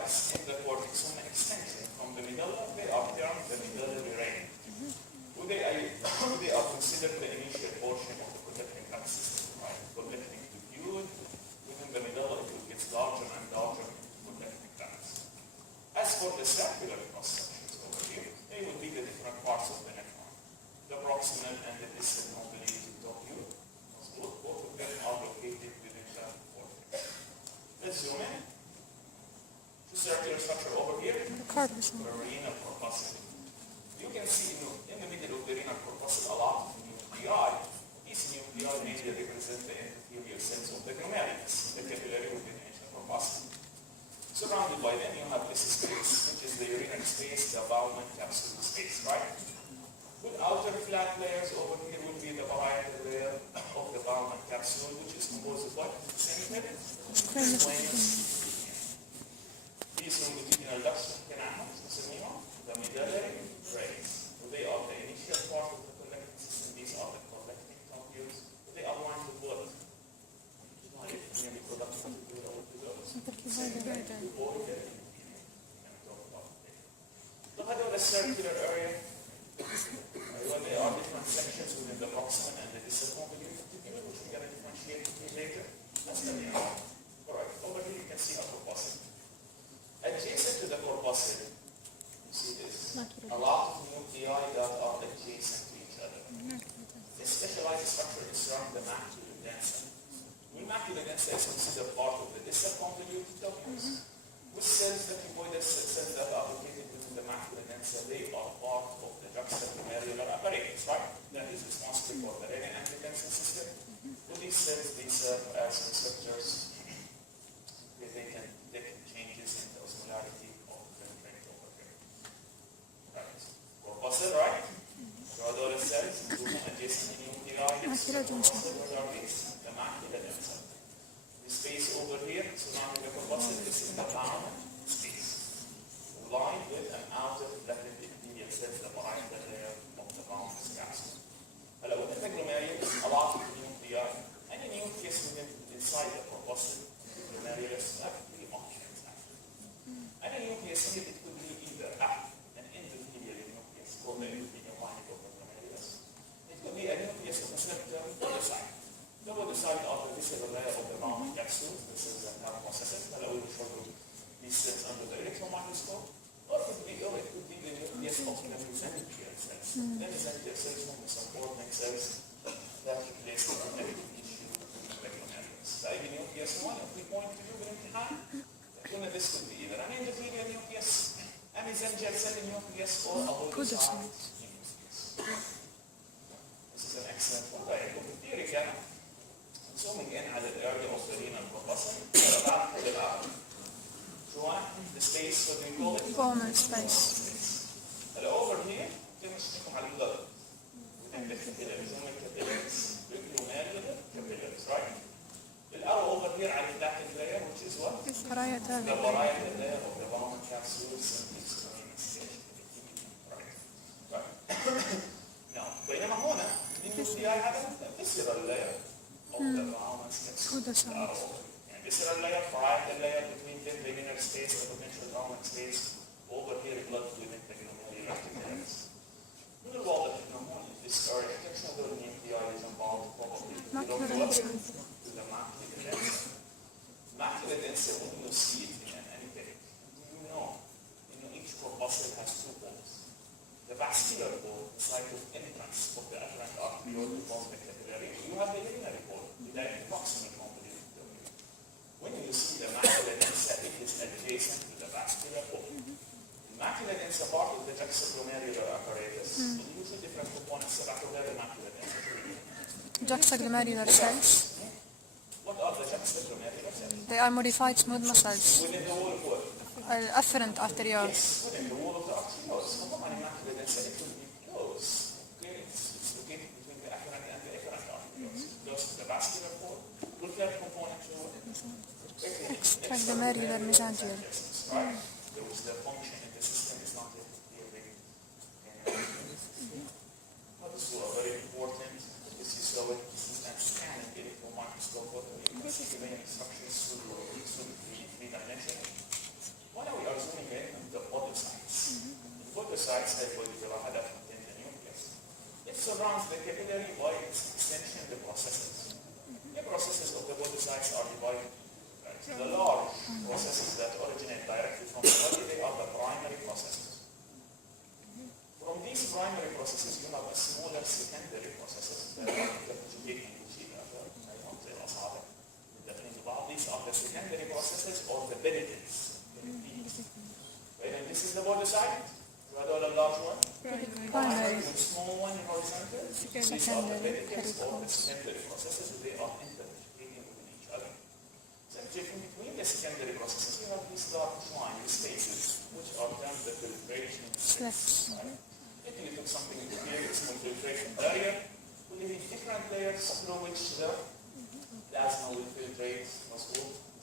gaps in the cortex on extension from the medulla, they are termed the medullary ring. They are considered the initial portion of the collecting gut system, right? Collecting the fluid within the medulla, it gets larger and larger collecting guts. As for the circular cross sections over here, they will be the different parts of the nephron. The proximal and the distal convoluted lobule, both of them are located within the cortex. Let's zoom in. The circular structure over here, the renal corpuscle. You can see in the middle of the renal corpuscle a lot of nuclei. These nuclei mainly represent the endothelial cells of the glomerulus, the capillary within the renal corpuscle. Surrounded by them, you have this space, which is the urinary space, the Bowman capsule space, right? With outer flat layers over here will be the parietal layer of the Bowman capsule, which is composed of what? These longitudinal ducts the medullary rays. They are the initial part of the collecting system. These are the collecting tubules. They are lined with blood. Look at the circular area. There are different sections within the proximal and the distal convoluted tubule, which we're going to differentiate later. That's the main one. Alright, over here you can see a corpuscle. Adjacent to the corpuscle, you see this. A lot of nuclei that are adjacent to each other. This specialized structure is around the macula densa. The macula densa is considered part of the distal convoluted tubules. With cells, the cuboidal cells that are located within the macula densa, they are part of the juxtaglomerular apparatus, right? That is responsible for the renin-angiotensin system. With these cells, they serve as receptors. They can detect changes in the osmolarity of the membrane over here. Right. Corpuscle, right? Rhodoidal cells, adjacent nuclei, the macula densa. The space over here surrounding the corpuscle is in the Bowman space, lined with an outer flattened epithelial cells, the parietal layer of the Bowman capsule. Within the glomerulus, a lot of nuclei, any nucleus inside the corpuscle, the glomerulus, have three options actually. Any nucleus here, it could be either an endothelial nucleus called the endothelial lining of the glomerulus. It could be a nucleus of a certain podocyte. The podocyte are the visceral layer of the Bowman capsule. This is a nerve processes. We will show you these cells under the electron microscope. Or it could be the nucleus of the mesenteric cells. The mesenteric cells are the supporting cells that replace the genetic tissue of the glomerulus. The nucleus one, if we point to you بالامتحان, this could be either an endothelial nucleus, a mesenteric cell nucleus, or a podocyte nucleus. This is an excellent one. Theory كان zooming in على الاريا of the renal corpuscle. The space, what do we call it? Bowman space. Over here, تمشيكم على البلد. Within the capillaries, the glomerular capillaries, right? The arrow over here على flattened layer, which is what? The parietal layer of the Bowman capsules and its manifestation. Right. Now, بينما هنا النيوكلياي هذا visceral layer of the Bowman capsule. Visceral layer, parietal layer between them, the inner space, the potential Bowman space. Over here, blood within the glomerular capillaries. من الواضح انه هون this area protection of the nuclei is involved probably to the macula densa. Macula densa, when you see it in an anything, you know each corpuscle has two poles. The vascular pole, the site of entrance of the afferent arteriole from the capillary. You have the urinary pole, the direct proximal convoluted tubule. When you see the macula densa, it is adjacent to the vascular pole. The macula densa part of the juxtaglomerular apparatus. You see different components about the macula densa. Juxtaglomerular cells. What are the juxtaglomerular cells? They are modified smooth muscles. Within the wall of what? Afferent arteriole. Yes, within the wall of the arteriole. So the macula densa, it will be close. Okay, it's located between the afferent and the efferent arterioles. Close to the vascular pole. Will there component to it? Extraglomerular mesangial. Right? There was the function in the system is not yet clearly. This was very important. This is so it is a scanning electron microscope. You can see the main instructions through 3 dimensions. When I surrounds the capillary by its extension, the processes. The processes of the podocytes are divided. Right? The large processes that originate directly from the body, they are the primary processes. From these primary processes, you have a smaller secondary processes that are interconjugating with each other. These are the secondary processes or the benefits. Right? And this is the podocyte. You have a large one. Primary. The small one in horizontal. These are the benefits or the secondary processes. They are interconjugating with each other. So in between the secondary processes, you have these dark line spaces, which are termed the filtration slits. Right? If you took something into here, it's called filtration barrier. We live in different layers through which the plasma will filtrate,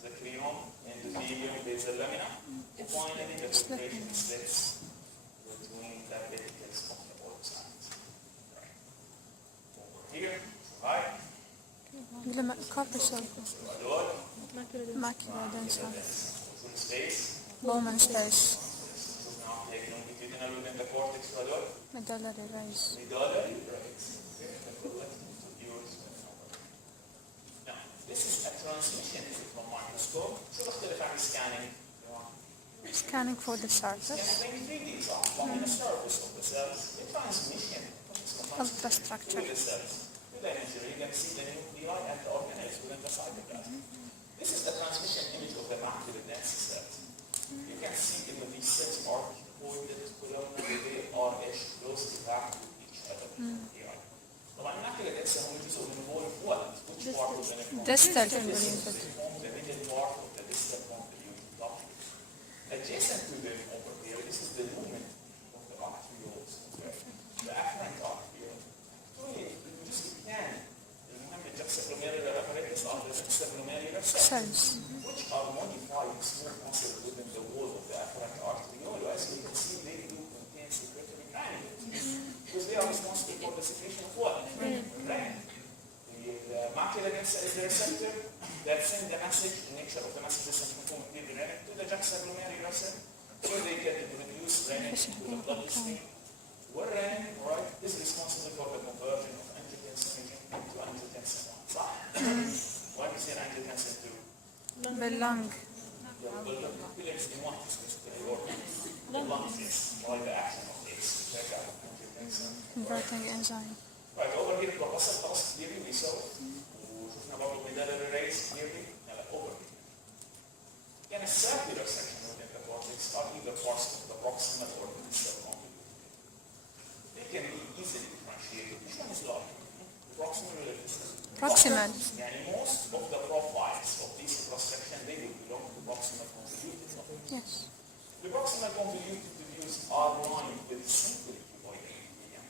the creon, endothelium, basal lamina. And finally, the filtration slits between the pedicles of the podocytes. Right. Over here, right. Corpuscle. Macula densa. Space. Bowman space. Now, longitudinal within the cortex, Medullary rays. medullary, right. Now, this is a transmission from microscope. So let's do the scanning. Scanning for the surface. Scanning 3D, on the surface of the cells. The transmission Of the structure. to the cells. Two dimensional, you can see the nuclei and the organelles within the cytoplasm. This is the transmission image of the macular dense cells. You can see in these cells are coiled, columnar, they are closely packed with each other. طبعا الماكيولا densa هم جزء من الوول what? Which part of the nephron? Distal The convoluted. middle part of the distal convoluted duct. Adjacent to them over here, this is the lumen of the arterioles. The afferent arteriole. Cells. Which are modified smooth muscles within the wall of the afferent arteriole. As you can see, they do contain secretory granules. Because they are responsible for the secretion of what? Rain. The macula densa is the receptor that sends the message, the nature of the message is to the juxtaglomerular vessel, so they can produce renin to the bloodstream. Where renin, right, is responsible for the conversion of angiotensin into angiotensin 1. صح? Why is it angiotensin 2? باللنج. The lungs, yes, by the action of this. Converting enzyme. Right, over here البروباسل خلاص clearly we saw وشفنا برضه medullary rays clearly over here. Can a circular section within the cortex are either parts of the proximal or the distal convoluted? They can be easily differentiated. Which one is larger? Proximal or distal? Proximal. Yani most of the profiles of this cross section they will belong to proximal convoluted. Yes. The proximal convoluted tubules are lined with simply cuboid epithelium.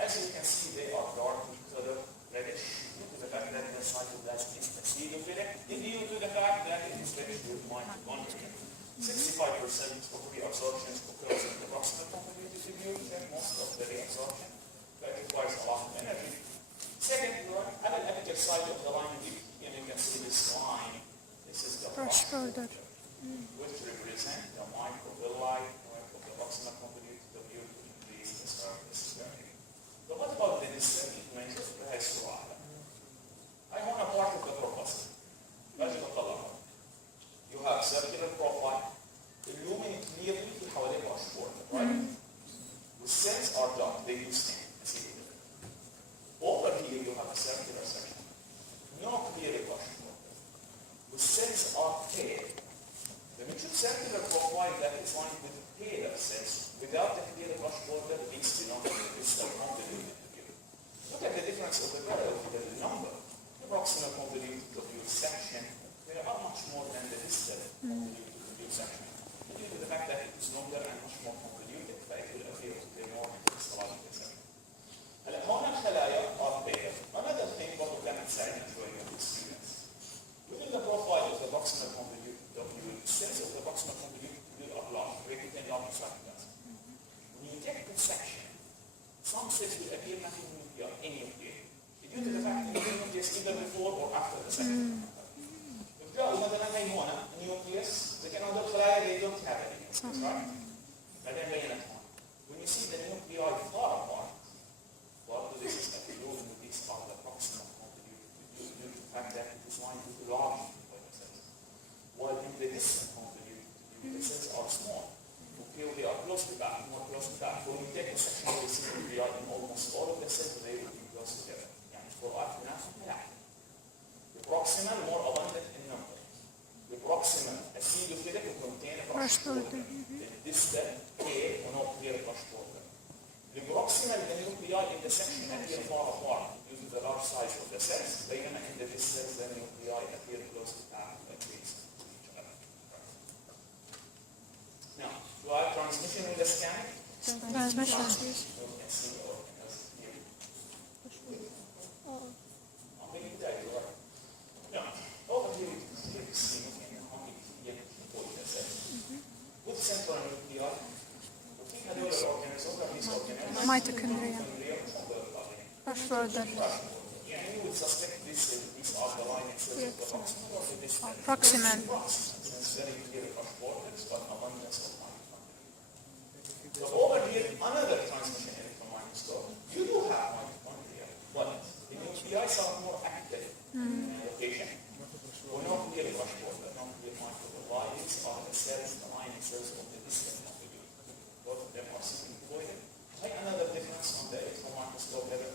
As you can see, they are dark in color, reddish, due to the fact that the cytoplasm is acidophilic, due to the fact that it is rich with mitochondria. 65% of reabsorption occurs in the proximal convoluted tubule, and most of the reabsorption that requires a lot of energy. Second, at the apical side of the line of the epithelium, you can see this line. This is the Brush border. which represent the microvilli of the proximal convoluted tubule to increase the surface area. But what about the distal measures بهاي السرعة؟ هاي هون part of the corpuscle. باجي بطلعها. You have circular profile. الlumen clearly في حواليه brush border, right? The cells are dark. They do stain. Over here you have a circular section. No clear brush border. The cells are pale. The mature circular profile that is lined with paler cells without the clear brush border leads to the distal convoluted tubule. Look at the difference of the parallel number. The proximal convoluted tubule section, they are much more than the distal convoluted tubule section. Due to the fact that it is longer and much more convoluted, it will appear to be more histological section. هلا هون الخلايا are pale. Another thing برضه كانت تساعدنا شوية في السيريس. Within the profile of the proximal convoluted tubule, cells of the proximal convoluted tubule are large, greater than large cytoplasm. When you take this section, some cells will appear nothing nuclear, any nuclear. Due to the fact that the nucleus either before or after the second. If جاءوا مثلا هي هون nucleus, لكن هذول الخلايا they don't have any nucleus, right? بعدين بينت هون. When you see the nuclei far apart, Brush border. distal hair ونوع brush border. The proximal nuclei in the section appear far apart due to the large size of the cells. بينما in the distal the nuclei appear close to each other. Now, do I have transmission with the scanning? Transmission. You can see the organelles here. Now, over here you see with central nuclei. هذول الأورجانيزم these organelles Mitochondria. Brush border. يعني you would suspect these are the lining cells of the proximal or the distal. Proximal. It's very clear brush borders, but abundance of mitochondria. So over here, another transmission electron microscope. You do have mitochondria, but the nuclei are more active in location. We're not clear brush border, not clear microvilli. These are the cells, the lining cells of the distal nucleus. Both of them are symphycoidal. Like another difference on the electron microscope level.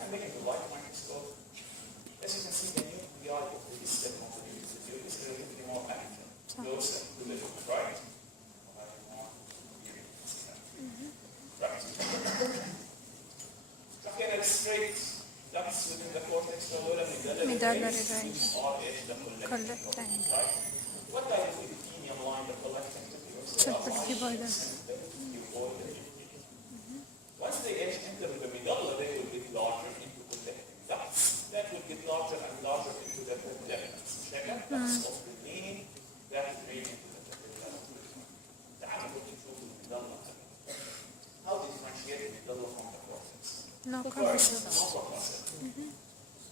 I'm making the light microscope. As you can see, the nuclei of the distal nucleus is relatively more active, closer to the right. Right. Trochanteric straight ducts within the cortex, Medullary vein. are the collecting. Collecting. Right. What type of epithelium line the collecting to be? Simple cuboidal. Once they enter the medulla, they will get larger into collecting ducts. That will get larger and larger into the collectors. Ducts of the vein that will drain into the medulla. How to differentiate the medulla from the cortex? No First, corpuscle. no corpuscle.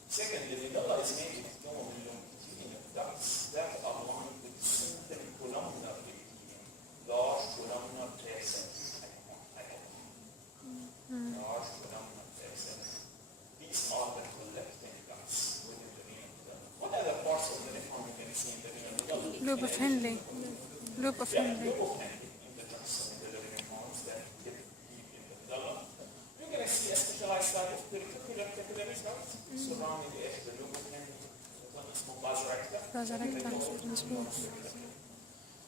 Second, the medulla is made of epithelium ducts that are lined with simple columnar epithelium, large columnar hair cells. Large columnar hair cells. These are the collecting ducts within the renal medulla. What other parts of the nephron you can see in the renal medulla? Loop of Henle. Loop of Henle. Loop of Henle in the juxtamedullary nephrons that get deep in the medulla. You're going to see a specialized type of pericapillary capillary duct surrounding the edge of the loop of Henle. It's called vasorecta. Vasorecta. مظبوط.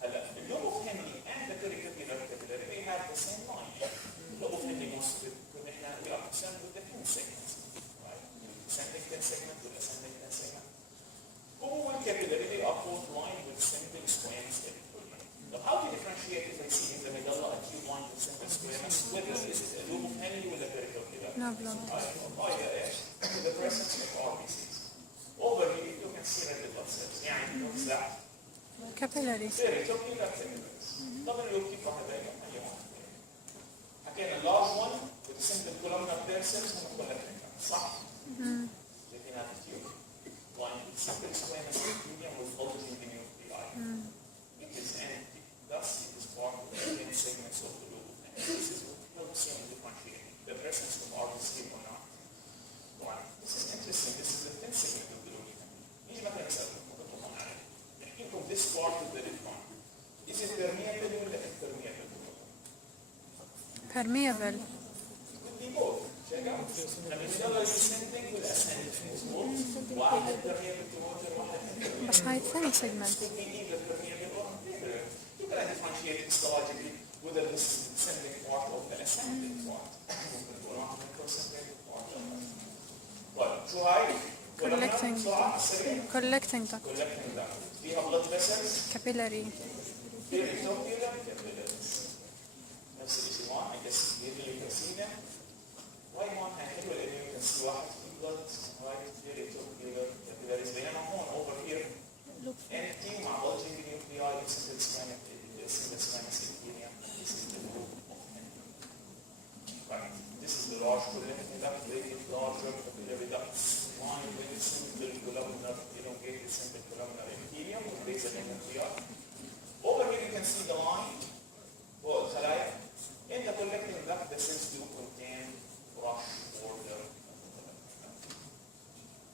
هلا اللوب اوف هنلي and the pericapillary capillary they have the same line. اللوب اوف هنلي كنا احنا we are concerned with the 10 segments, right? Descending 10 segment to ascending 10 segment. All capillary they are both lined with simple squamous epithelium. Now how do you differentiate if I see in the medulla a tube lined with simple squamous whether this is a loop of Henle or a pericapillary? No blood. By the presence of RBCs. Over here you can see red blood cells. يعني what's that? Capillary. Pericapillary capillaries. طبعا لو كيف هذا حكينا large one with simple columnar hair cells هم collecting صح؟ شايفين هذا التيوب؟ One with simple squamous epithelium with bulging the nuclei. It is empty. Thus, it is part of the 10 segments of the lobe. And this is what helps you in differentiating the presence of RBC or not. One. This is interesting. This is the 10th segment of the lobe. يجي مثلا نسألكم نقطة معايا. نحكي لكم this part of the nephron. Is it permeable ولا impermeable? Permeable. Could be both. Check out. لما الميدالة descending والascending. واحد permeable to water واحد impermeable. بس هاي ثاني segment. Could be either permeable or impermeable. You can differentiate histologically whether this is the descending part of the ascending part. or not the concentrated part. But شو هاي؟ Collecting. Collecting duct. Collecting duct. فيها blood vessels. Capillary. Pericapillary capillaries. نفس الشيء واحد I guess اللي you can see them. Why one حلو لأنه you can see واحد في blood right pericapillary capillaries بينما هون over here empty مع bulging nuclei single squamous epithelium. This is the loop of Henle. Right. This is the large collecting duct, rated larger capillary ducts. Lined with simple columnar elongated simple columnar epithelium with basal nuclei. Over here you can see the line or الخلايا. In the collecting duct, the cells do contain brush border.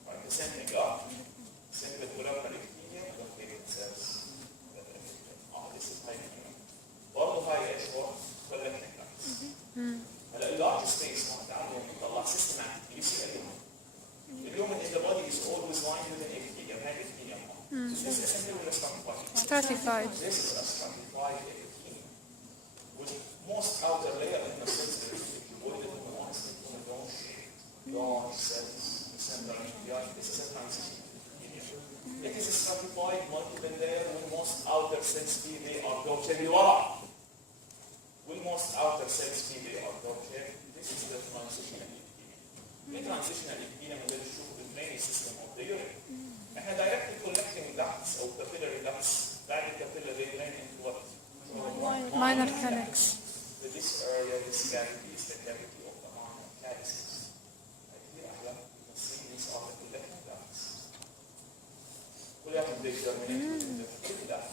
Right, descending up, simple columnar epithelium, elongated cells. Stratified. This is a stratified epithelium with most outer layer in the center. If you boil it in the honest, it's in a dome shape. Large cells, the central nuclei. This is a transition epithelium. It is a stratified multiple layer with most outer cells be they are dotted with most outer cells be they are dotted. This is the transitional epithelium. The transitional epithelium اللي بنشوفه بالبرين system of the urine. احنا directly collecting ducts or capillary ducts. بعد capillary drain into what? Minor calyx. So this area, this cavity is the cavity of the minor calyces. Right here, you can see these are the collecting ducts. كلها determinate within the capillary duct.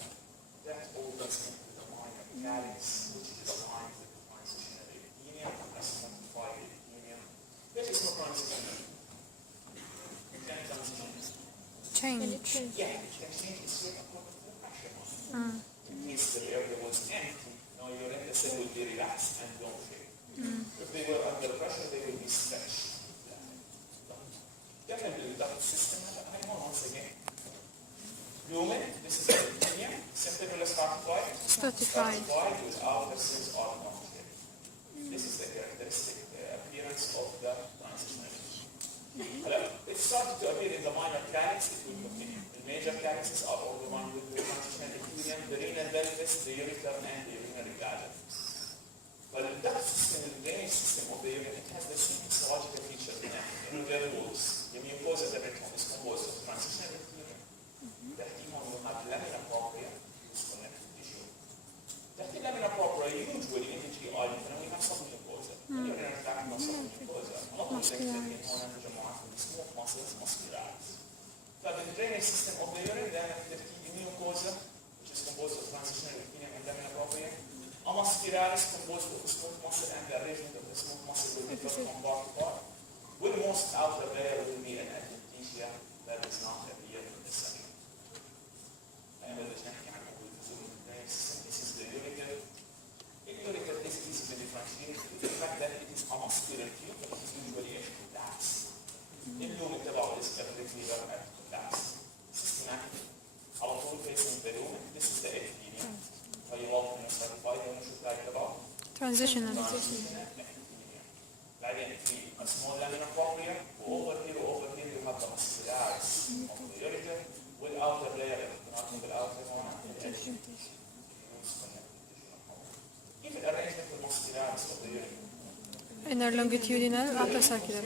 That opens into the minor calyx, which is defined with the transitional epithelium, as quantified epithelium. This is not transitional. It can transition. Change. Yeah, it can change its shape according to the pressure. It means the area was empty. Now your cell will be relaxed and don't shake. If they were under pressure, they will be stretched. Definitely the duct system. I know once again. Lumen, this is the epithelium. Central stratified. Stratified. Stratified with outer cells are not shaped. This is the characteristic appearance of the transitional epithelium. It started to appear in the minor calyx. It will continue. The major calyxes are organized with the transitional epithelium, the renal pelvis, the ureter, and the urinary bladder. But the duct system, the drainage system of the urine, it has the same histological features in their walls. The mucosa of the rectum is composed of transitional epithelium. تحتيهم you have lamina propria, which is connective tissue. تحت lamina propria, usually in the GI, we have submucosa. The urinary tract has submucosa. Not exactly هنا مجموعات من smooth muscles, muscularis. ففي the drainage system of the urine, then the mucosa, which is composed of transitional epithelium and lamina propria. A muscularis composed of smooth muscle, and the arrangement of the smooth muscle will be different from part to part. With most outer layer will be an adventitia that is not appear in this section. And this is the ureter. In ureter, this is easy to differentiate due to the fact that it is a muscular tube, but it is usually a collapse. In lumen تبعه is perpendicular at collapse. Systematic. على طول facing the lumen. This is the epithelium. فيواضح انه certified انه شو الثاني تبعه؟ Transitional. بعدين في a small lamina propria, over here you have the muscularis of the ureter with outer layer, not with the outer one, and the edge. Keep the arrangement of the muscularis of the ureter. Inner longitudinal, upper circular.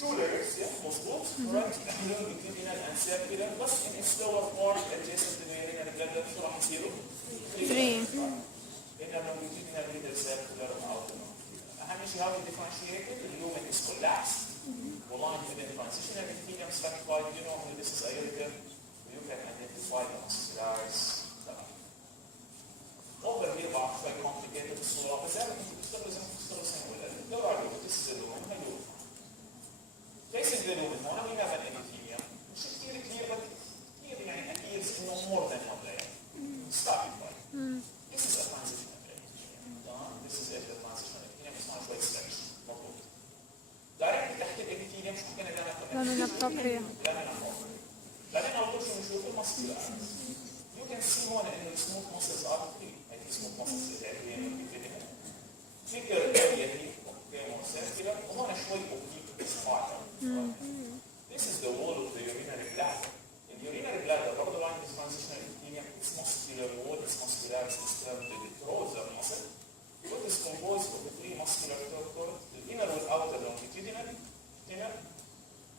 Two layers, yeah, مظبوط, right? Longitudinal and circular, بس in its lower part adjacent to the urinary bladder شو راح يصيروا؟ 3. Inner longitudinal middle circular outer. أهم شيء how we differentiate it, the lumen is collapsed. Aligned within transitional epithelium stratified, you know, this is a ureter, you can identify the muscularis. Over here بعد شوي complicated الصورة, بس أنا كنت بشتغل سنة ولا لا. This is the lumen, hello. Facing the lumen, هنا we have an epithelium, which is clear, but here يعني appears no more than one layer. Stratified. This is a transitional epithelium. This is the transitional epithelium. It's not quite stretched. مضبوط. Directly تحت الابيثيليوم شو كنا Lamina propria. بعدين على طول شو نشوف المسكولار. You can see هون إنه السموث muscles are free. هذه السموث muscles اللي هي الابيثيليوم. Thicker area هي circular وهون شوي oblique sparta. This is the wall of the urinary bladder. In the urinary bladder, rather than this transitional epithelium, its muscular wall, its muscularis is termed the detrosor muscle. What is composed of the three muscular cords, the inner with outer longitudinal, inner,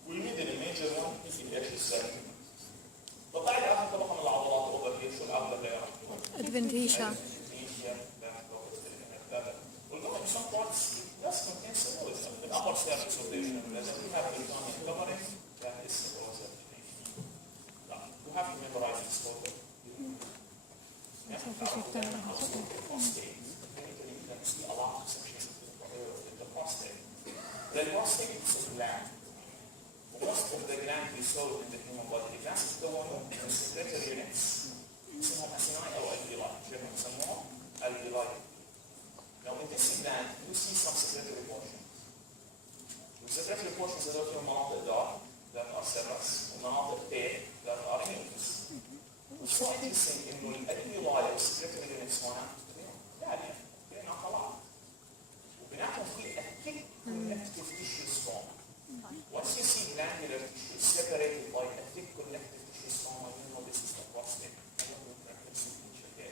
والميدل major one is the actual circle. بطلع لي آخر طبقة من العضلات over here شو الأوتر layer؟ Adventitia. والمهم some parts does contain celluloid. The upper surface of the urinary bladder, we have peritoneal covering that is celluloid. You have to memorize this total. See a lot of sections in the prostate. The prostate is a gland. Most of the gland we saw in the human body, the glands is the one of the secretory units. يسموهم أسنان أو alveoli. شبه يسموهم alveoli. Now in this gland, you see some secretory portions. The secretory portions are المناطق that are serous, ومناطق pale that are mucus. So انت بتسين انه الادويه والسكريبتورينكس هنا غاليه لانها طلعت وبيناتهم في thick connective tissue stroma. Once you see glandular tissue separated by a thick connective tissue stroma, you know this is the prostate.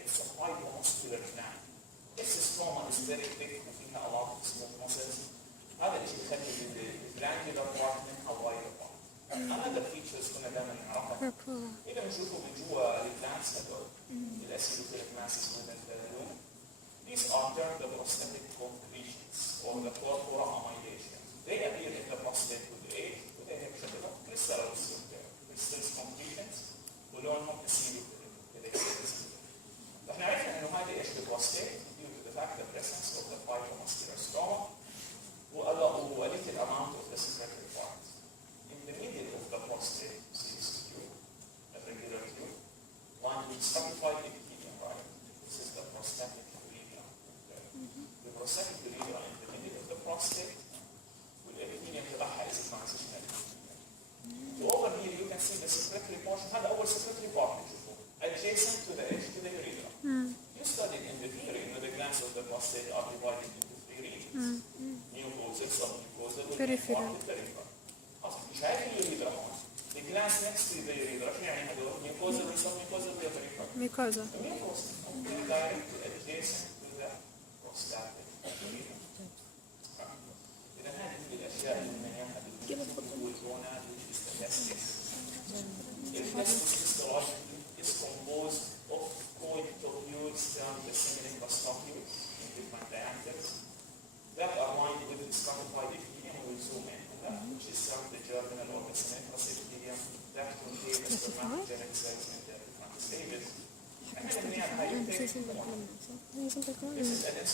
It's a fibromuscular gland. This stroma is very thick وفيها a lot of small muscles. هذا الشيء بيخلي الجلاندولار part منها wider part. Another features كنا دائما نعرفها. إذا بنشوفه من جوا الجلاندز هذول الأسيلوفيليك masses within the lumen. These are termed the prostatic concretions or the corpora amylation. They appear in the prostate with age وده هيك شكلهم crystals concretions ولونهم أسيلوفيليك. فاحنا عرفنا إنه هذه إيش البروستات due to the fact the presence of the fibromuscular stroma وقلت الامount of the secretory parts. In the middle of the prostate, see this tube, a regular tube, lined with stratified epithelium, right? This is the prostatic urethra. The prostatic urethra in the middle of the prostate, والepithelium تبعها is a transitional epithelium. So over here you can see the secretory portion. هذا أول secretory part بتشوفوه adjacent to the edge to the urethra. You studied in the theory that the glands of the prostate are divided into three regions. Mucosal, submucosal, peripheral. مش عارف اليوريثرا هون. The glands next to the urethra شو يعني هذول؟ mucosal و submucosal و peripheral. Mucosa. Mucosal. Okay, direct adjacent to the prostatic urethra. إذا هذه الأشياء اللي بنياها بالجونات which is the testis. The testis histologically is composed of coid tubules termed the seminal tubules in different diameters that are lined with stratified epithelium. We will zoom in on that, which is termed the germinal or the seminal epithelium that contain the spermatogenic cells in their different stages. And then we have this is an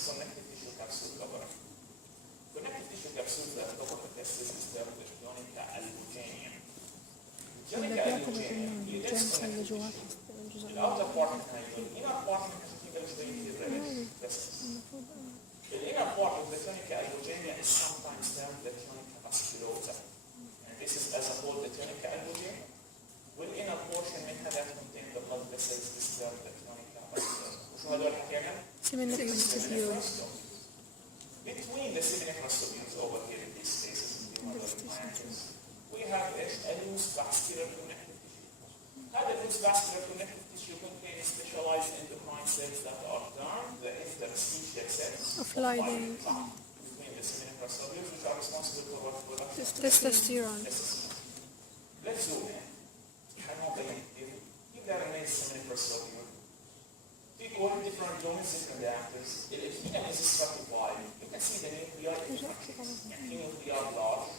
connective tissue capsule cover. Connective tissue capsule that cover the testis is termed the tunica albuginea. Tunica albuginea is connective tissue. The outer part is the inner part is the vessels. The inner part of the tunica albuginea is sometimes termed the tunica musculosa. And this is as a whole the tunica albuginea. والinner portion منها that contain the blood vessels is termed the tunica musculosa. وشو هذول حكينا؟ Seminal tubules. Between the seminiferous tubules over here in these spaces in the medullary we have a loose vascular connective tissue. هذا loose vascular connective tissue contains specialized endocrine cells that are termed the interstitial cells Of Leydig. between the seminiferous tubules which are responsible for what production? Testosterone. Let's zoom in. There remains seminiferous tubule. We call different lumens, different diameters. The epithelium is stratified. You can see the nuclei in different shapes. في nuclei large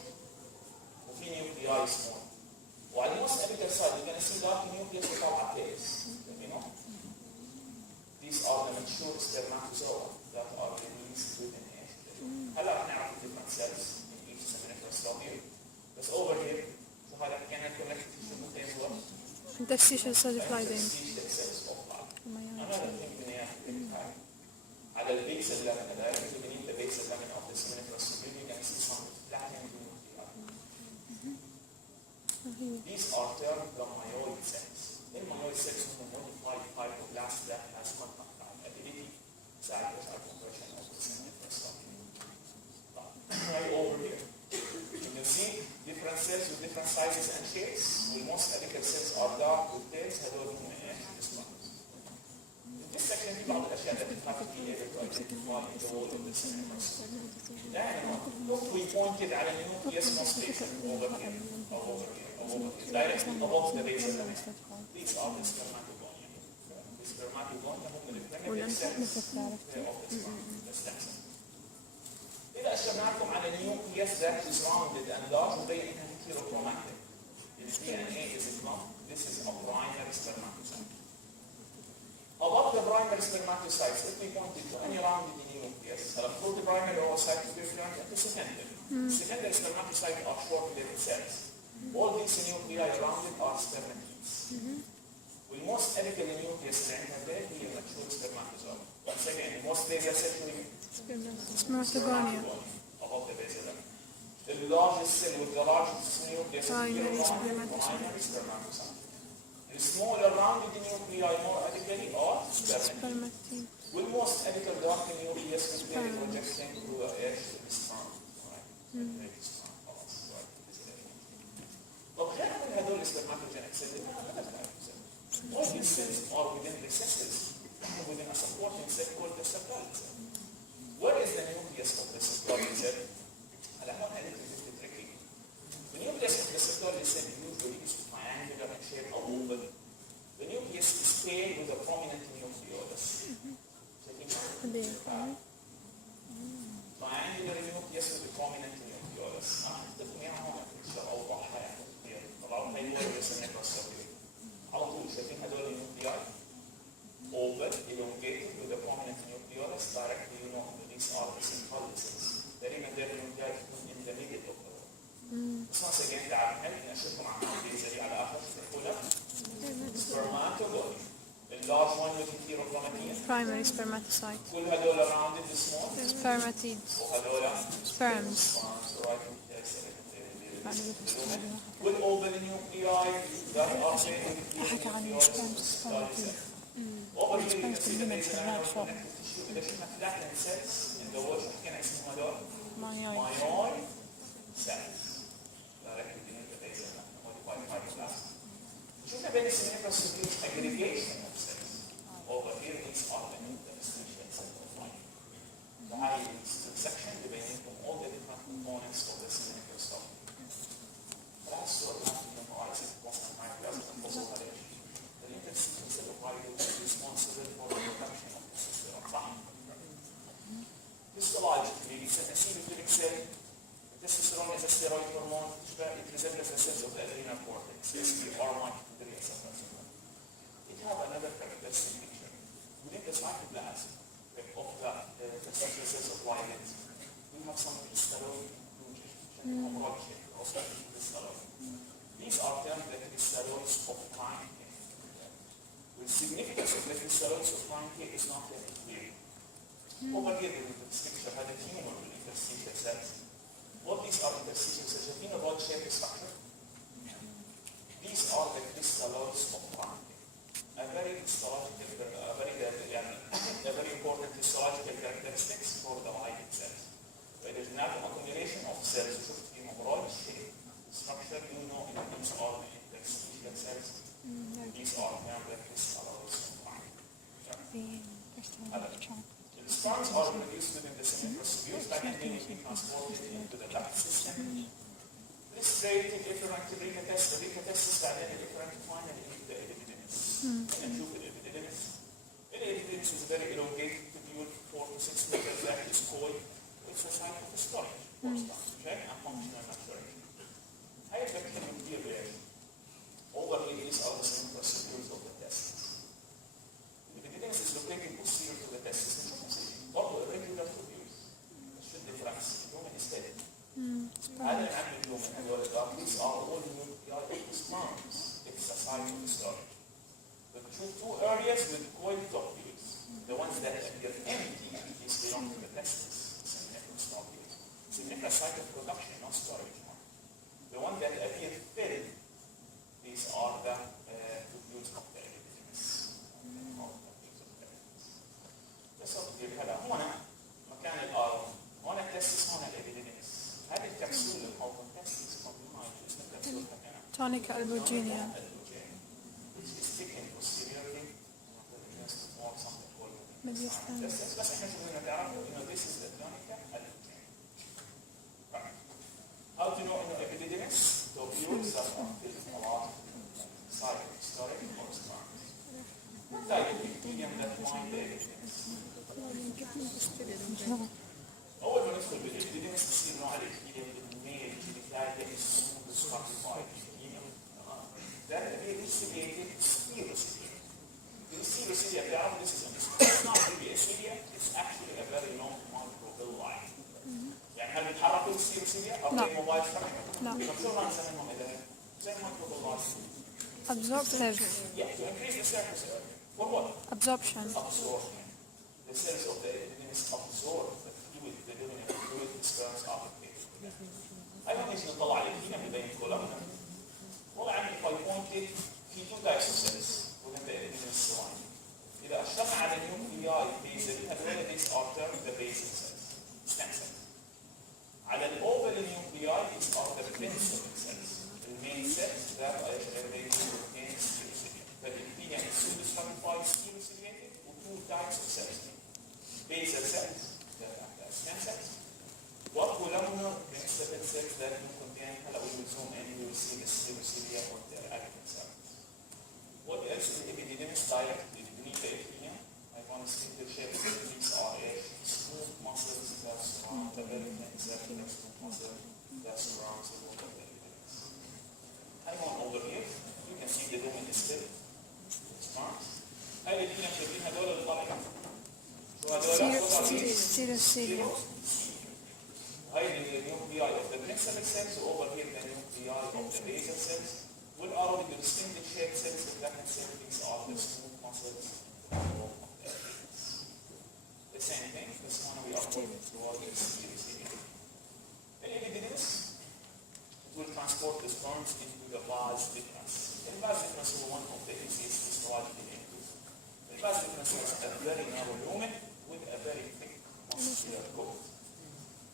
وفي nuclei small. وعلى most apical side you're going to see large nucleus without appears. You know? These are the mature spermatozoa that are released within each. هلا رح نعرف different cells in each seminiferous tubule. بس over here so هذا كان connected to the what? Interstitial cell dividing. Another thing على البيس اللامina directly beneath the base lamina of the seminiferous tubule you can see some flattened nuclei. These are termed the myeloid cells. The myeloid cells are modified fibroblasts that has contractile ability side by side compression of the seminiferous tubule. Right over here. You can see different cells with different sizes and shapes. Most apical cells are dark with tails. هذول هم this section في بعض الأشياء التي تخاف فيها identify the whole of the seminiferous. دائما look we pointed على nucleus constellation over here, over here, over here, directly above the basal lamina. These are the spermatogonia. The spermatogonia هم the cells of the stem cell. إذا أشرناكم على nucleus that is rounded and large وبين إنها heterochromatic. The DNA is not. This is a primary spermatocyte. Above the primary spermatocytes, if we pointed to any rounded nucleus, both the primary oocyte will be turned into secondary. Secondary spermatocytes are short-lived cells. All these nuclei rounded are spermatids. With most apical nucleus عندها هي mature spermatozoa. Once again, most basal cells Spermatogonia. Above the basal lamina. The largest cell with the largest nucleus is Primary primary spermatocyte. spermatocyte. السمول rounded nuclei more adequately are spermatid. Spermatid. والmost adequate dark nucleus will be projecting to the edge of the sperm. خلاص. طب غير كل هدول السpermatogenic cells all these cells are within recesses within a supporting cell called the cytoplasm cell. Where is the nucleus of the cytoplasm cell? هلا هون هذه tricky. The nucleus of the cytoplasm cell usually is triangular in shape or oval. The nucleus is pale with a prominent nucleolus. Triangular nucleus with a prominent nucleolus. أعطيكم إياها هون عشان أوضحها يعني كثير. طبعا هي nucleus النيكروسكوبي. على طول شايفين هدول النيوكلياي oval, elongated with a prominent nucleolus. Directly, you know, these are the central cells. تقريبا ده النيوكلياي تكون in the middle of the بس once again تعالوا نحن نشوفكم عن الجزء على آخر تقول لك spermatogonia. اللارج one with heterochromatin. Primary spermatocyte. كل هدول around the small. Spermatids. وهدول Sperms. والاوفل نيوكلياي that are playing حكى عن السبرمز سبرماتيد السبرمز كلهم انفجارات فوق إذا شفنا flattened cells in the wall شو حكينا اسمهم هدول؟ مايوي myeloid cells. directly beneath the base of the modified fibroblasts. شفنا بين السينيفرس aggregation of cells. Over here these are the essential cells of life. هاي section بيبينكم all the different components of the synaptic cell. Last one, the interstitial cell of life is responsible for the production of testosterone. Histologically, it's an acidophilic cell. Testosterone is a steroid hormone. It resembles the cells of the adrenal cortex, or mitochondria, etc. It has another characteristic feature. Within the cytoplasm of the testosterone cells of light, we have some crystalloid inclusion, These are termed the crystalloids of Franke. The significance of the crystalloids of Franke is not yet clear. Over here in the picture had a tumor with interstitial cells. What these are interstitial cells? A rod-shaped structure. These are the crystalloids of Franke. A very important histological characteristics for the light cells. Where there is not an accumulation of cells in a rod-shaped structure, you know, these are the interstitial cells. These are the crystalloids of Franke. The sperms are produced within the semicrystallose, but then they will be transported into the duct system. This created efferent Rika test. The Rika test is that then efferent finally into the epididymis. And look at the epididymis. The epididymis is a very elongated tubule, 4 to 6 meters that is coiled. It's a site of storage, okay, and functional maturation. I have actually clear there. Over here, these are the semicrystalloids of the testes. The epididymis is located posterior to the testes. برضه irregular tubules. should difference. Human is dead. هذا العمل اليومي هذول these are all nuclei sperms. It's a site of storage. The two areas with coiled tubules. The ones that appear empty, these belong to the testes. Significant site of production, not storage. The one that appear filled, these are the tubules of the epididymis. هلا هنا مكان الارض، هنا التستس، هنا الابيديديمس. هذه الكبسولة او التستس كومبينايد اسمها كبسولة Tonica albuginea. بس احنا شو بدنا تعرفوا انه this is the tonica albuginea. How to know انه epididymis tubules that are filled a lot side of storage or sperms. Medium that find the epididymis. أول ما ندخل بالإبيديديمس بصير نوع الإبيديديم الميل اللي تلاقي اسمه سبارتيفايد ده بيرسيليتد ستيروسيليا. الستيروسيليا بتاعه this is it's not really a cilia, it's actually a very long microbial line. يعني هل بيتحركوا الستيروسيليا أو زي موبايل ستراكشر؟ لا. طب شو ما نسميهم إذا زي microbial line. Absorptive. Yeah, to increase the surface area. For what? Absorption. Absorption. The cells of the epididymis absorb the fluid, the luminous fluid, the sperms are located. أيضا نيجي نطلع الإبيديديم بين كولومنا. والله عندي 5 pointed في two types of cells within the epidermis line. إذا أشرنا على النيوكلياي basal هذول these are termed the basal cells, stem cells. على الأوفال nuclei these are the principal cells, the main cells that are related to the فالإبثيليوم is pseudo-stratified stem-ciliated with two types of cells. Basal cells that are stem cells. وcolumnar principal cells that you contain هلا we will zoom in you will see the pseudocilia or their active cells. What else is the epidermis directly beneath the epithelium? I want to see the shape of these are smooth muscles that surround the very thin smooth muscle that surrounds the wall of the epidermis. I want over here you can see the lumen is still smart. هاي الابثيليوم شايفين هدول اللي طالعين شو هدول؟ Pseudocilia. هاي النيوكلياي of the principal cells over here the nuclei of the basal cells. What are the distinctive shaped cells that can say these are the smooth muscles of the epidermis? The same thing, this one we are going toward the pseudocilia. The epidermis will transport the sperms into the vas deferens. The vas deferens is one of the easiest histological entries. The vas deferens is a very narrow lumen with a very thick muscular coat.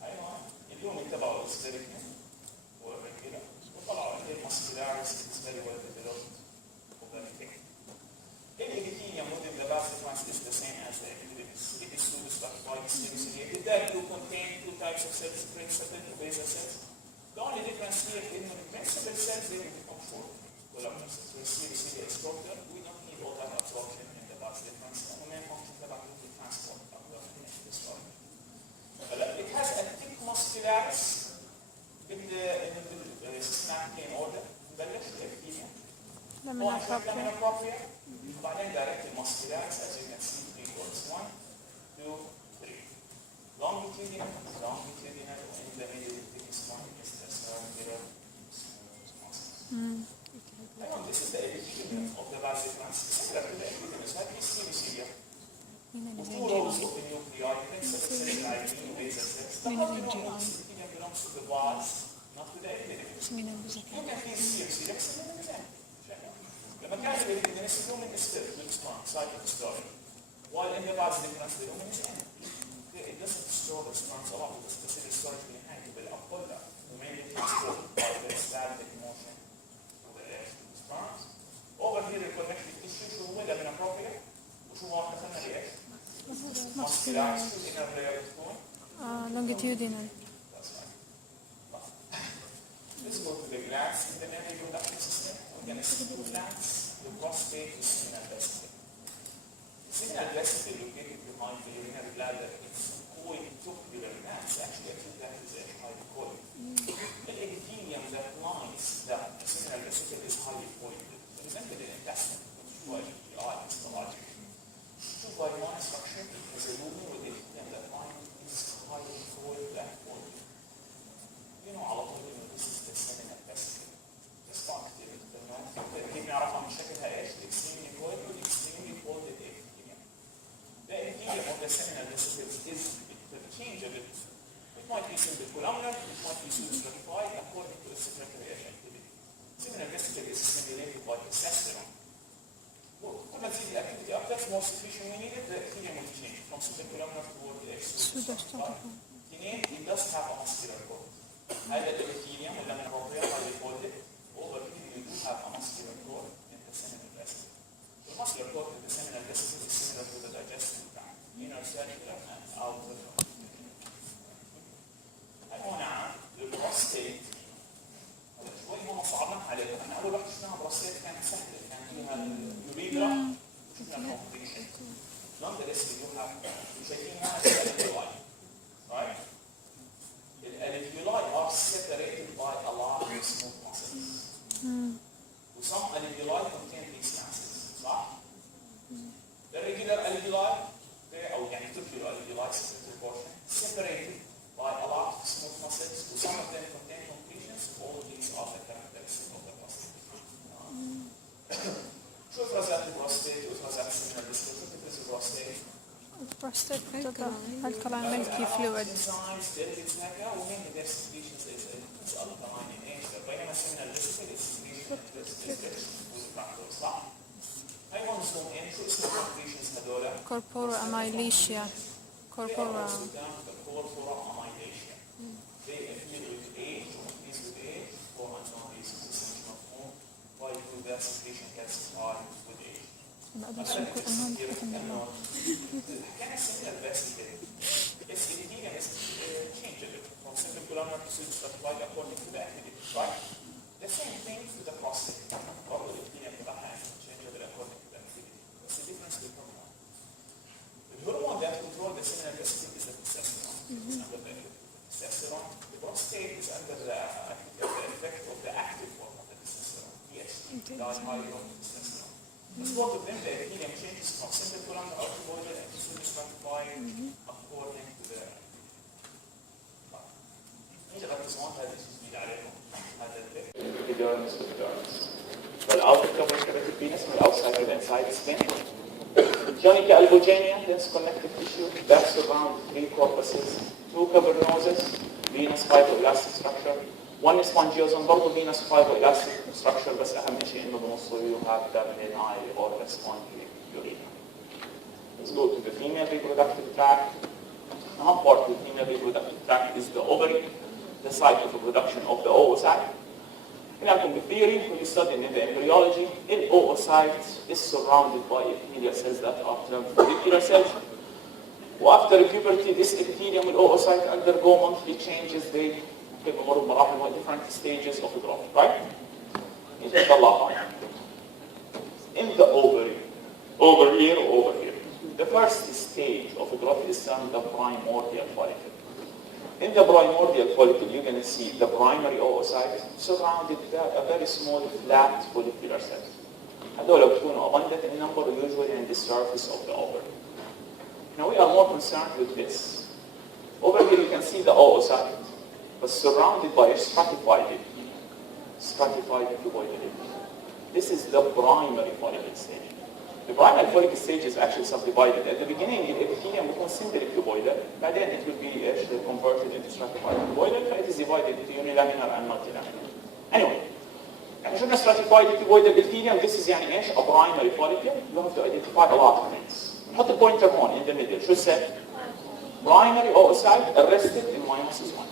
أيوة اللون تبعه السيركن هو كده وطلعوا عليه muscularis is very well developed or very thick. The epithelium within the vas deferens is the same as the epidermis. It is pseudo-stratified stem-ciliated. That will contain two types of cells, principal and basal cells. The only difference here in the principal cells they will become short columnar cells. So pseudocilia is shorter. We don't need all that absorption in the vas deferens. And the main function تبعه is transport absorption in the stomach. It has a thick muscularis in the synaptic order. نبلش الابثيليوم. Lamina propria. propria. وبعدين direct muscularis as you can see 3 chords. 1, 2, 3. Longitudinal, in the middle thickest one is the circular smooth muscles. This is the epithelium of the vas deferens. Similar to the epidermis, have you seen pseudocilia? Two rows of the nuclei, principal cells and basal cells. The whole epithelium belongs to the vas, not to the epidermis. You can feel pseudocilia, بس لما كان الابثيليوم الlumen is filled with sperm, cytoplasm. While in the vas deferens the lumen is empty. It doesn't store the sperms a lot because specific storage behind it will uphold that. Mainly transported by the static motion to the sperms. Over here the connective tissue شو هو lamina propria وشو هو دخلنا لإيش؟ muscularis شو inner layer بتكون؟ Longitudinal. That's right. Let's go to the glands in the mammary reproductive system. We're going to see two glands, the prostate and seminal vesicle. The seminal vesicle located behind the urinary bladder is coitubular glands. Actually, I think that is a hypocoid. The epithelium that lines the seminal vesicle is hypocoid. Presented in intestine, which was the eye histology. Two by one structure is a lumen with epithelium that lines is hypocoid black void. You know, على طول إنه this is the seminal vesicle. Just part of it. كيف نعرفها من شكلها إيش؟ extremely coiled or extremely folded epithelium. The epithelium of the seminal vesicle is interchangeable. It might be simple columnar, it might be pseudo-stratified according to its secretory activity. Seminal vesicle is stimulated by testosterone. كما تزيد الأكتيفيتي أكثر more secretion we needed, the epithelium will change from simple columnar toward the pseudo-stratified. It does have a muscular core. هذا الابثيليوم lamina propria highly folded. Over here you do have a muscular core in the seminal vesicle. The muscular core in the seminal vesicle is similar to the digestive tract, inner circular and outer. هنا البروستيت شوي هون صعبنا عليه. احنا اول وقت شفناها بروستيت كانت سهله، كان فيها اليوريثرا وشفنا الكومبليشن. Nonetheless we do have شايفين هنا الالفيولاي. Right? The alveoli are separated by a large smooth muscles. Some alveoli contain these masses, صح? The regular alveoli, أو يعني tubular alveoli, portion, separated by a large smooth muscles. Some of them contain completions. All these are the characteristics of the prostate. شو إفرازات البروستات وإفرازات السمنة الدستور؟ شو تفرز البروستات؟ prostate alkaline milky fluid. enzymes derivatives هكا وهين their secretions is alkaline in nature بينما السمنة الجسد is secretion with factors صح؟ هاي هون نسمون ايه شو اسم الكونديشنز هذولا؟ Corpora amylesia. Corpora. Corpora amylesia. They appear with age or increase with age for unknown reasons. Essentially مفهوم why do their secretion gets high with age. هذا الشكل أنهم حكم الله. Can I say that basically it's epithelium is changed from simple columnar to stratified according to the activity, right? The same thing to the prostate. Probably epithelium تبعها changeable according to the activity. What's the difference with hormone? The hormone that controls the seminal vesicles is the testosterone. It's under the testosterone. The prostate is under the effect of the active form of the testosterone. Yes, testosterone. Both of them, the epithelium changes from simple columnar to border and to stratified according to the. نيجي غطسون هذا الشيء عليهم هذا الديرمس والديرمس. والouter covering cavity penis والoutside with inside skin. Tunica albuginea, dense connective tissue that surround three corpuses, two cavernoses, venous fibroelastic structure. One spongiosum برضه venous fibroelastic structure بس أهم شيء إنه بنصه you have terminal or a spongy urethra. Let's go to the female reproductive tract. Another part of the female reproductive tract is the ovary, the site of the production of the oocyte. هناكم بالtheory when you study in the embryology, the oocyte is surrounded by epithelial cells that are termed follicular cells. وafter puberty, this epithelium والoocyte undergo monthly changes. They بمروا بمراحل different stages of growth, right? نيجي نطلعها. In the ovary, over here, over here. The first stage of growth is termed the primordial follicle. In the primordial follicle, you're going to see the primary oocyte surrounded by a very small flat follicular cells. هذول بيكونوا abundant in number, usually in the surface of the ovary. Now we are more concerned with this. Over here, you can see the oocyte, but surrounded by a stratified epithelium. Stratified cuboidal epithelium. This is the primary follicle stage. The primary follicle stage is actually subdivided. At the beginning, the epithelium becomes simply cuboidal, but then it will be actually converted into stratified cuboidal, but it is divided into unilaminar and multilaminar. Anyway, يعني شفنا stratified cuboidal epithelium, this is يعني ايش؟ A primary follicle. You have to identify a lot of things. نحط البوينتر هون in the middle. شو السبب؟ Primary oocyte arrested in meiosis 1.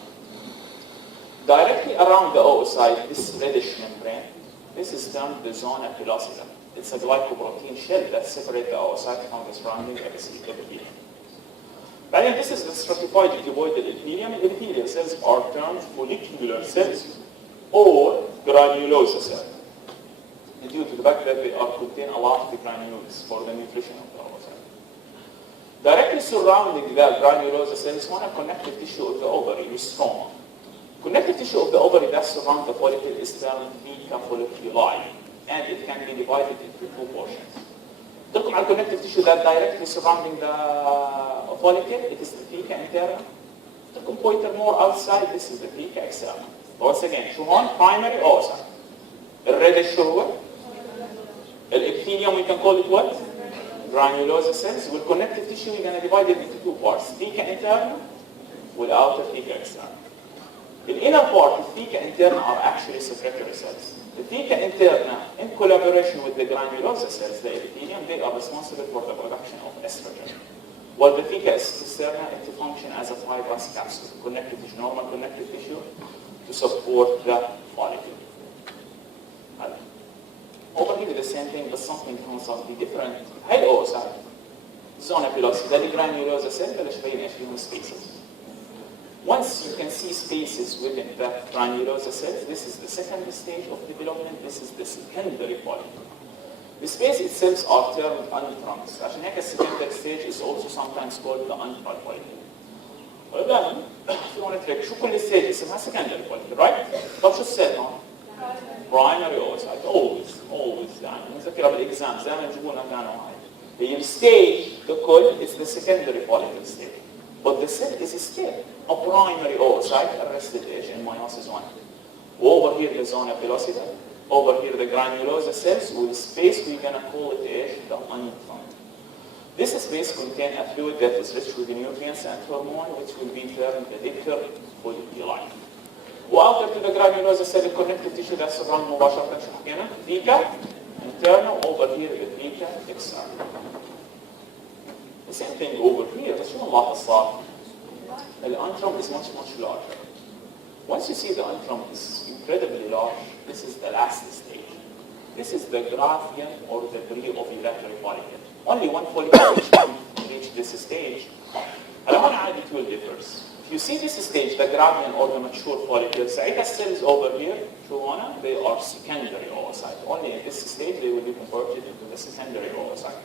Directly around the oocyte, this reddish membrane, this is termed the zona pellucida. It's a glycoprotein shell that separates the oocyte from the surrounding epithelium. But then this is the stratified cuboidal epithelium. Epithelial cells are termed follicular cells or granulosa cells. Due to the fact that they are contain a lot of the granules for the nutrition of the oocyte. Directly surrounding the granulosa cells is one connective tissue of the ovary, the stroma. Connective tissue of the ovary that surrounds the follicle is termed theca folliculi, and it can be divided into two portions. Look at the connective tissue that directly surrounding the follicle, it is the theca interna. Look at pointer more outside, this is the theca externa. Once again, شو هون primary oocyte. الريدش شو هو؟ الابithelium we can call it what? Granulosa cells. With connective tissue we're going to divide it into two parts, theca interna with outer theca externa. The inner part, the theca interna, are actually secretory cells. The theca interna, in collaboration with the granulosa cells, the epithelium, they are responsible for the production of estrogen. While the theca externa, it functions as a fibrous capsule, connective tissue, normal connective tissue, to support the follicle. Over here, the same thing, but something constantly different. هاي الأوسط, zona pellucida, the granulosa cell, بلش بين ايش فيهم spaces. Once you can see spaces within the granulosa cells, this is the second stage of development. This is the secondary follicle. The space itself are termed antrums. عشان هيك secondary stage is also sometimes called the antral follicle. ولكن في هون تريك شو كل stage اسمها secondary follicle, right? طب شو السيل هون؟ primary oocyte. always يعني نذكرها بالاكزام زي ما يجيبوا لنا كانوا هاي. هي الستيج الكل is the secondary follicle stage. But the cell is still a primary oocyte arrested in meiosis 1. Over here the zona pellucida, over here the granulosa cells with space we're going to call it the antrum. This space contains a fluid that is rich with nutrients and hormone, which will be termed the line. وأوتر to the granulosa cell connective tissue that surround مباشرة شو حكينا؟ theca internal, over here the theca external. The same thing over here, بس شو نلاحظ صار؟ الانترم is much larger. Once you see the antrum is incredibly large, this is the last stage. This is the Graafian or the pre-ovulatory follicle. Only one follicle can reach this stage. It will differ. If you see this stage, the Graafian or the mature follicle, the cells over here, they are secondary oocyte. Only in this stage they will be converted into the secondary oocyte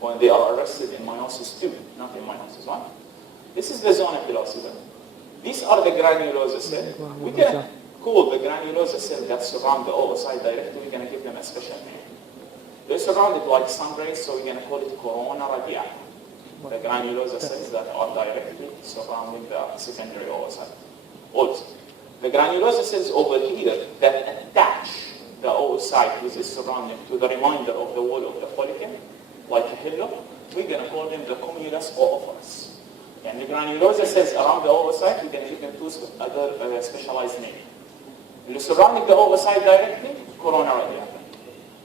when they are arrested in meiosis 2, not in meiosis 1. This is the zona pellucida. These are the granulosa cells. We can call the granulosa cells that surround the oocyte directly, we're going to give them a special name. They're surrounded like sun rays, so we're going to call it corona radiata. The granulosa cells that are directly surrounding the secondary oocyte. Also, the granulosa cells over here that attach the oocyte which is surrounding to the remainder of the wall of the follicle, like a hillock, we're going to call them the cumulus oophorus. And the granulosa cells around the oocyte, we can give them two other specialized names. The surrounding the oocyte directly, corona radiata.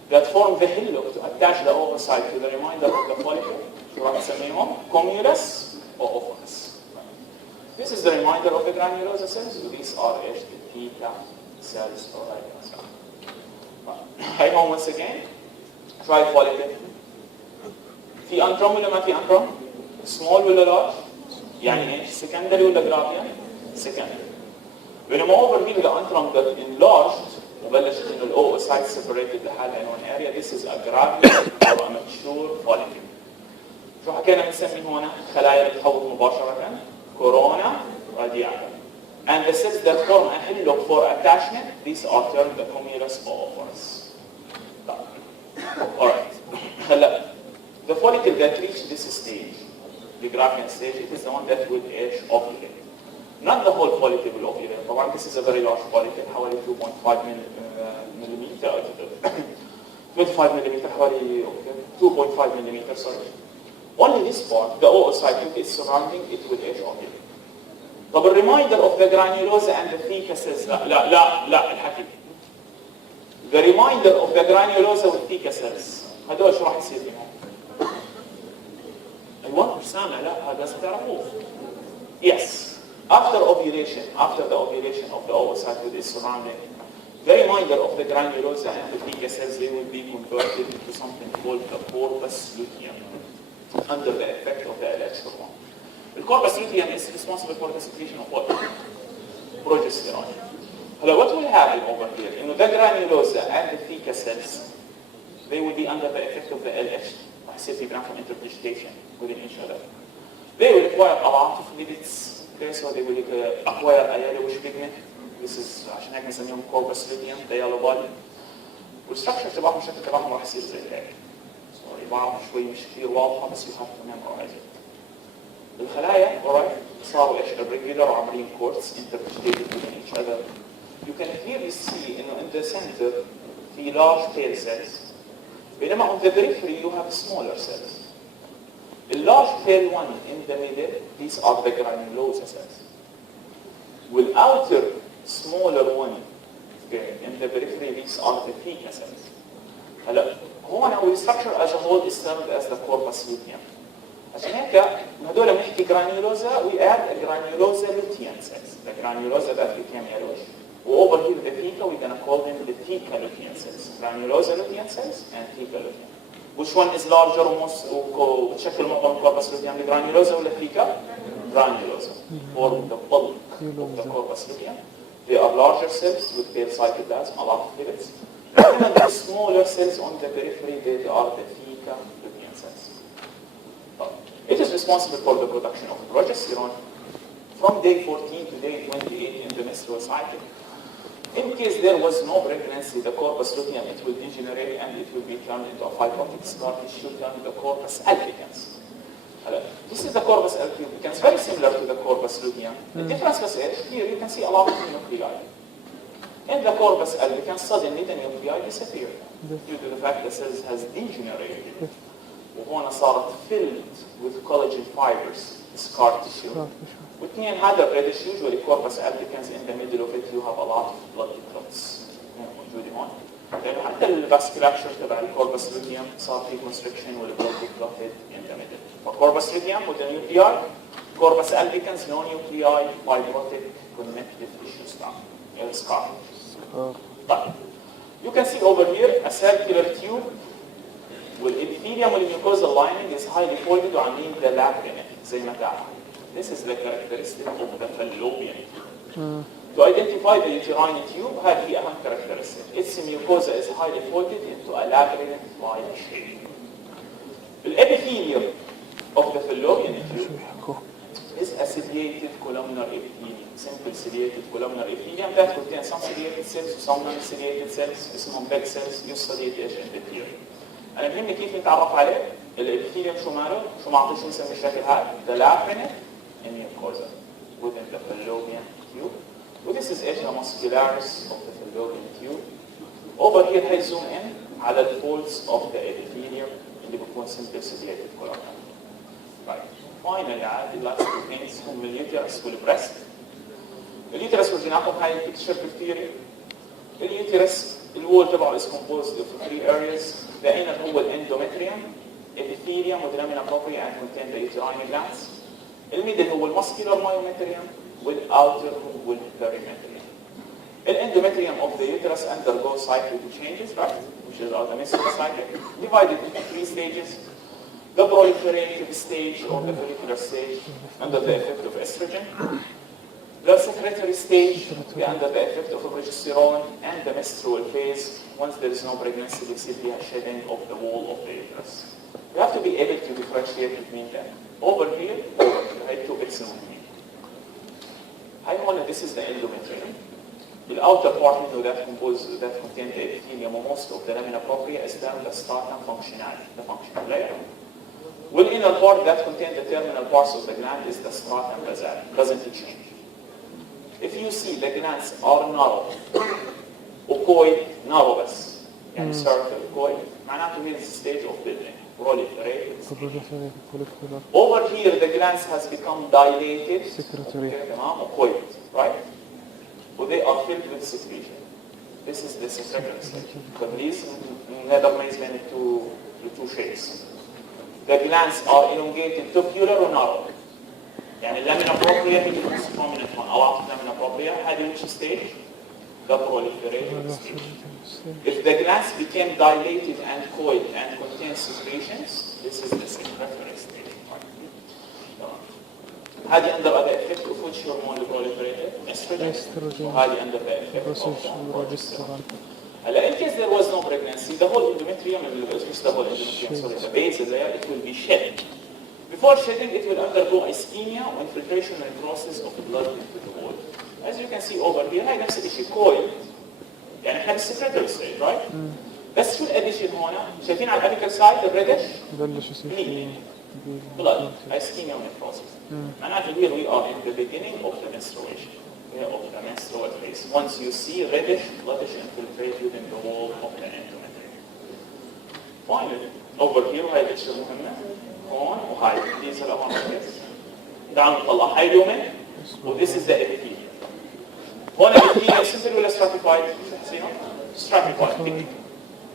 That form the hillock to attach the oocyte to the remainder of the follicle, cumulus oophorus. This is the remainder of the granulosa cells. These are the theca cells or cells. Hi home once again. Try follicle. في antrum ولا ما في antrum? Small ولا large? يعني ايش؟ secondary ولا Graafian؟ secondary. بينما over here the antrum that enlarged وبلشت انه الاوسايت separated لحالها in one area. This is a Graafian or a mature follicle. شو حكينا بنسمي هون؟ خلايا بتحوط مباشرة corona radiata. And the cells that form a hillock for attachment, these are termed the cumulus oophorus. Alright. هلا the follicle that reached this stage, the Graafian stage, it is the one that will ovulate. Not the whole follicle will ovulate. طبعا this is a very large follicle, حوالي 2.5 millimeter, 25 millimeter, حوالي 2.5 millimeter, sorry. Only this part, the oocyte is surrounding, it will ovulate. طب الريمايندر of the granulosa and the theca cells, لا الحكي. The remainder of the granulosa والtheca cells, هدول شو راح يصير فيهم؟ أيوة سامع لا هذا لازم تعرفوه. Yes, after the ovulation of the oocyte with its surrounding, the remainder of the granulosa and the theca cells, they will be converted into something called the corpus luteum under the effect of the LH hormone. The corpus luteum is responsible for the secretion of what? Progesterone. Hello, what will happen over here? The granulosa and the theca cells, they will be under the effect of the LH. I said we from interpretation within each other. They will acquire a lot of lipids. Okay, so they will acquire a yellowish pigment. This is عشان هيك بنسميهم corpus luteum, the yellow body. والستراكشر تبعهم الشكل تبعهم راح يصير زي هيك. سوري بعرف شوي مش كثير واضحه بس you have to memorize it. الخلايا alright صاروا irregular وعاملين courts interpreted within each other. You can clearly see in the center في large pale cells. بينما on the periphery you have smaller cells. The large pale one in the middle, these are the granulosa cells. With outer smaller one in the periphery, these are the theca cells. هلا هون our structure as a whole is termed as the corpus luteum. عشان هيك هذول بنحكي granulosa, we add a granulosa lutein cells. The granulosa that became yellowish. Over here the theca, we're going to call them the theca lutein cells. Granulosa lutein cells and theca lutein. Which one is larger وتشكل معظم corpus luteum, the granulosa ولا theca? Granulosa. Or the bulk of the corpus luteum. They are larger cells with pale cytoplasm, a lot of lipids. And the smaller cells on the periphery, they are the theca lutein cells. It is responsible for the production of progesterone from day 14 to day 28 in the menstrual cycle. In case there was no pregnancy, the corpus luteum, it will degenerate and it will be turned into a fibrotic scar tissue termed the corpus albicans. This is the corpus albicans, very similar to the corpus luteum. The difference is here you can see a lot of nuclei. In the corpus albicans, suddenly the nuclei disappear due to the fact the cells has degenerated. وهون صارت filled with collagen fibers scar tissue. واثنين هذا الريدش usually corpus albicans in the middle of it you have a lot of blood clots موجودة هون. لأنه حتى الفاسكولاتشر تبع الكوربس لوتيوم صار في constriction والبلد clotted in the middle. فالكوربس لوتيوم with the nuclei, corpus albicans no nuclei, fibrotic connective tissue scar. طيب. You can see over here a circular tube والepithelium والmucosal lining is highly folded وعاملين the labyrinth زي ما تعرف. This is the characteristic of the fallopian tube. To identify the uterine tube, هذه أهم characteristic. Its mucosa is highly folded into a labyrinth-like shape. The epithelium of the fallopian tube is a ciliated columnar epithelium, simple ciliated columnar epithelium that contains some ciliated cells and some non-ciliated cells, اسمهم big cells, يصليت ايش الابيثيليوم. أنا بهمني كيف نتعرف عليه؟ الابيثيليوم شو ماله؟ شو معطي شو نسمي الشكل هذا؟ The labyrinth in mucosa within the fallopian tube. This is ايش muscularis of the fallopian tube. Over here هيزوم in على the folds of the epithelium اللي بتكون simple ciliated columnar. Right. Finally عاد the last two things هم اليوترس والبريست. اليوترس ورجيناكم هاي البيكتشر كثير. اليوترس الوول تبعه is composed of 3 areas. The inner هو endometrium, epithelium with lamina propria and contain the uterine glands. الميدل هو muscular myometrium والouter هو perimetrium. The endometrium of the uterus undergoes cyclic changes, right? Which are the menstrual cycle, divided into 3 stages. The proliferative stage or the follicular stage under the effect of estrogen. The secretory stage under the effect of progesterone and the menstrual phase. Once there is no pregnancy, we see the shedding of the wall of the uterus. You have to be able to differentiate between them. Over here, هاي two bits مهمين. هاي هون this is the endometrium. The outer part that contain the epithelium or most of the lamina propria is termed the stratum functionale, the functional layer. Well, inner part that contains the terminal parts of the gland is the stratum basale. Doesn't change. If you see the glands are narrow, وكويل narrow بس, يعني circle كويل, معناته means stage of building, proliferated. Over here the glands has become dilated, تمام, وكويل, right? Well, they are filled with secretion. This is the secretory stage. But please نقدر نميز بين the two shapes. The glands are elongated, tubular or narrow. يعني اللامينا propria هي most prominent one. أو lamina propria هذه which stage? The proliferative stage. If the glands became dilated and coiled and contain secretions, this is the secretory stage. هذه under the effect of which hormone the proliferative? Estrogen. وهذه under the effect of progesterone. هلا in case there was no pregnancy, the whole endometrium, the base is there, it will be shed. Before shedding, it will undergo ischemia or infiltration and process of blood into the wall. As you can see over here, هاي نفس الشيء coiled. يعني احنا بالسكرتوري ستيج, right? بس شو الاديشن هون؟ شايفين على الابيكال سايد الريدش؟ بلش يصير في blood, ischemia and process. معناته here we are in the beginning of the menstruation. Of the menstrual phase. Once you see reddish, bloodish infiltrate within the wall of the endometrium. Finally, over here هاي الاشياء مهمة. هون وهاي these are the ones. تعالوا نطلع هاي اليومين. This is the epithelium. هون الابيثيليوم simple ولا stratified؟ شو حسينه؟ Stratified.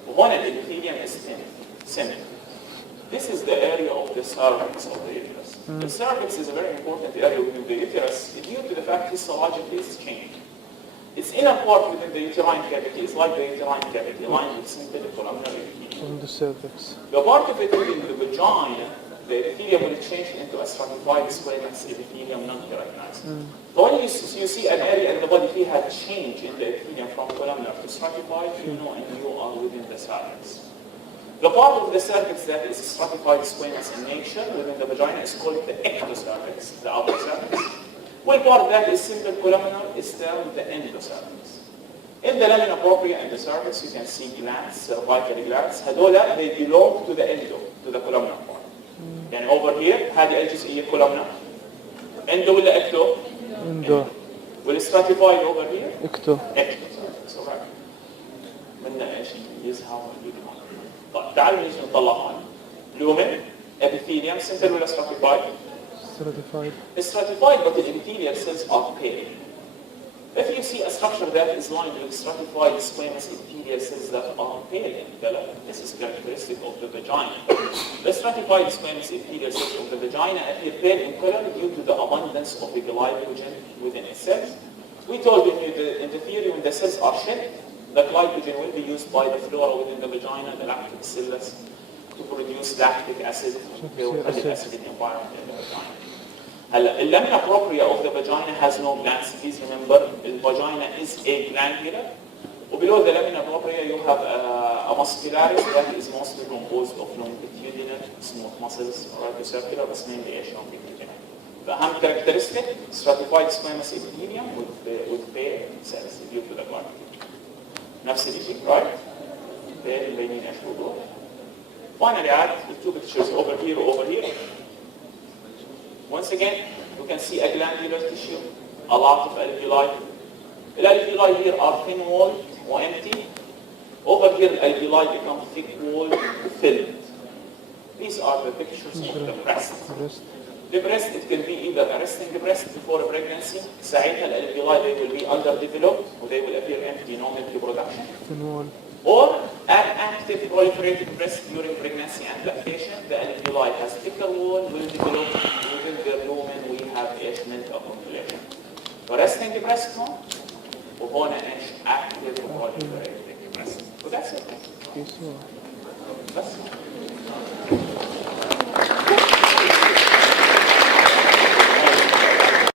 وهون الابيثيليوم is thin, simple. This is the area of the cervix of the uterus. The cervix is a very important area within the uterus due to the fact histologically it's changed. Its inner part within the uterine cavity is like the uterine cavity, lined with simple columnar epithelium. From the cervix. The part of it within the vagina, the epithelium will change into a stratified squamous epithelium non-keratinized. So when you see an area in the body that had change in the epithelium from columnar to stratified, you know and you are within the cervix. The part of the cervix that is stratified squamous in nature within the vagina is called the ectocervix, the upper cervix. While part that is simple columnar is termed the endocervix. In the lamina propria and the cervix, you can see glands, cervical glands. هذولا they belong to the endo, to the columnar part. يعني over here هذه الجزئية columnar. Endo ولا ecto? Endo. Will stratified over here? Ecto. Ectocervix, alright. منا ايش يزهق طيب تعالوا نيجي نطلع هون. lumen, epithelium, simple ولا stratified? Stratified. Stratified, but the epithelial cells are pale. If you see a structure that is lined with stratified squamous epithelial cells that are pale in color, this is characteristic of the vagina. The stratified squamous epithelial cells of the vagina appear pale in color due to the abundance of the glycogen within its cells. We told you in the theory when the cells are shed, the glycogen will be used by the flora within the vagina, the lactic cells, to produce lactic acid, ويخلي acidic environment in the vagina. The lamina propria of the vagina has no glands. Please remember, the vagina is aglandular. Below the lamina propria, you have a muscularis that is mostly composed of longitudinal smooth muscles, right, circular, but mainly longitudinal. The أهم characteristic, stratified squamous epithelium with pale cells due to the glycogen. نفس الشيء, right? Pale بينين ايش وضوح. Finally, add the two pictures over here. Once again, you can see a glandular tissue, a lot of alveoli. The alveoli here are thin walled or empty. Over here, the alveoli become thick walled, filled. These are the pictures of the breast. The breast, it can be either a resting breast before a pregnancy. ساعتها الالveoli they will be underdeveloped or they will appear empty, no milk production. Or an active proliferating breast during pregnancy and lactation. The alveoli has thicker wall, will develop within the lumen. We have milk accumulation. Resting breast هون وهون active proliferating breast. So that's it. That's it.